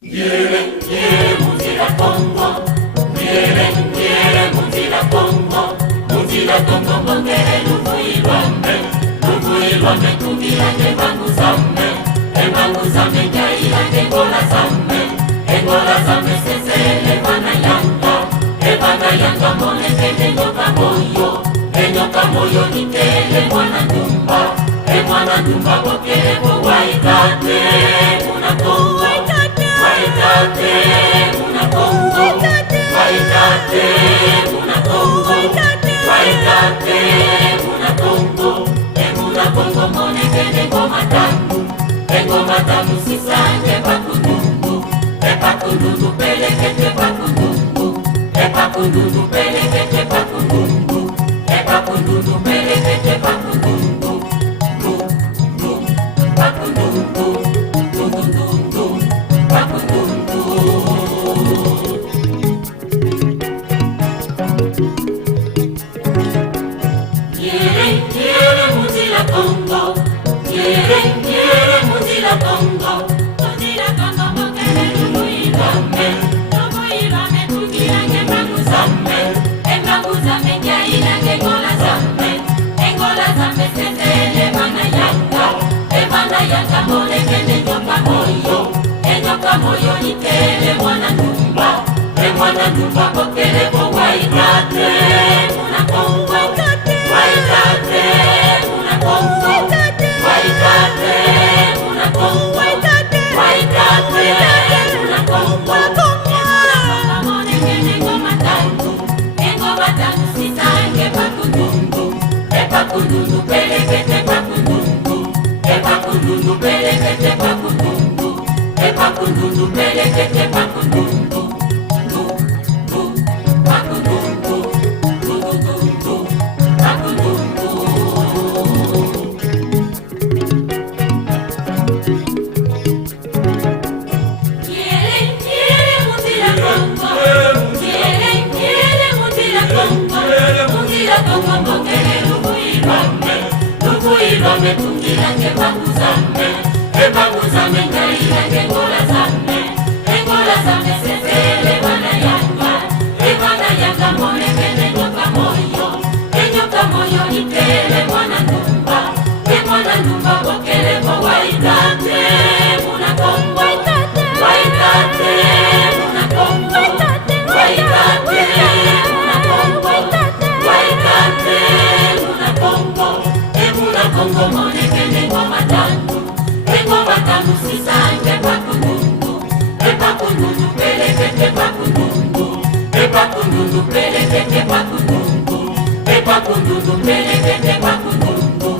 Nyere, nyere muzila Kongo, nyere, nyere muzila Kongo, muzila Kongo mongere nuvuilwame tungilane bangu zame njailane ngola zame sesele bana yanga monekene nyoka moyo nitele mwana ndumba bokerebo waikate muna Kongo Waitate muna Kongo, waitate muna Kongo, waitate muna Kongo, muna Kongo monekene ngoma tamu sisanje pakundundu pelekete pakundundu pelekete pakundundu pelekete pakundundu pakundundu moyo nitele mwana ndumba bokerebo waitate muna Kongo waitate muna Kongo waitate muna Kongo waitate muna Kongo monekene ngoma tamu sitange pakundundu pelekete pakundundu pelekete pakundundu pakundundu pelekete pakundundu pakundundu Nyere muzila Kongo mbongere nuvuilwame tungilange bangu zame ngailange ngola zame sesele bana yanga monekene nyoka moyo nitele mwana ndumba bokerebo waitate muna Kongo waitate muna Kongo waitate muna Kongo waitate muna Kongo muna Kongo monekene ngoma tamu sisanje pakundundu pelekete pakundundu pelekete pakundundu pelekete pakundundu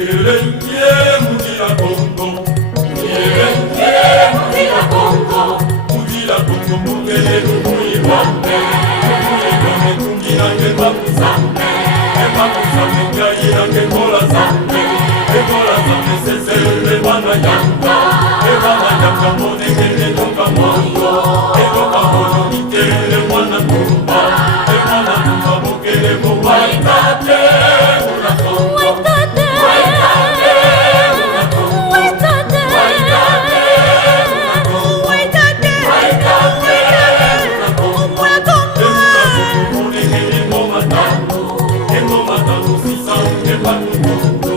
Nyere muzila Kongo, muzila Kongo mongere nuvuilwame tungilange bangu zame ngailange ngola zame sesele bana yanga monekene nyoka moyo nitele mwana ndumba bokerebo waitate muna Kongo waitate muna Kongo waitate muna Kongo monekene ngoma tamu sisanje pakundundu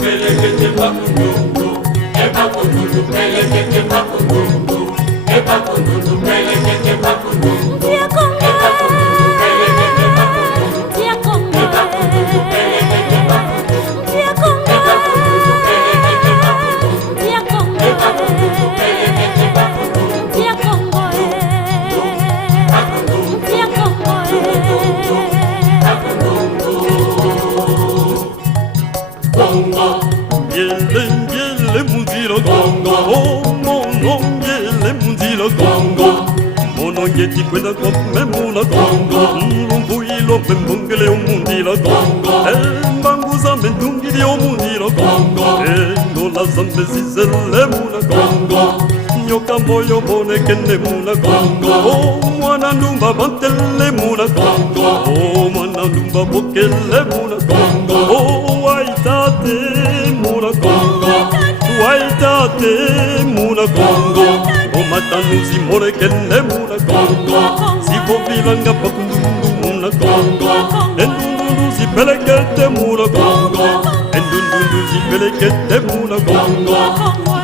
pelekete pakundundu pelekete pakundundu pelekete pakundundu Yele muzila Kongo, yele muzila Kongo, mono yeti kwenda kwa memula Kongo, mvuilwame mbongele omundila Kongo, mbangu zame ntungili omundila Kongo, ngola zame zizele muna Kongo. nyoka moyo mone kene muna Kongo. Oh mwana ndumba bantele muna Kongo. Oh mwana ndumba bokele muna Kongo. Oh waitate muna Kongo. Waitate muna Kongo. Oh matanuzi mone kene muna Kongo. Sipo bilanga pakundundu muna Kongo. Endundu zipelekete muna Kongo. Endundu zipelekete muna Kongo.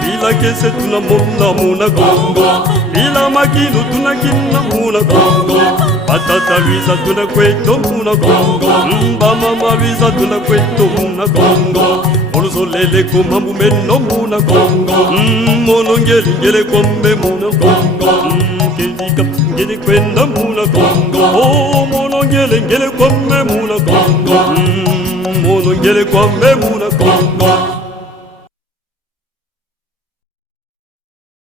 Bila kese tunamona muna Kongo. Bila makino tunakina muna Kongo. Batata Luisa tunakweto muna Kongo. Mba mama Luisa tunakweto muna Kongo. Olusolele kumambu meno muna Kongo. Mono ngeli ngele kombe muna Kongo. Kedika ngeli kwenda muna Kongo. Oh mono ngele ngele kombe muna Kongo. Mono ngele kombe muna Kongo.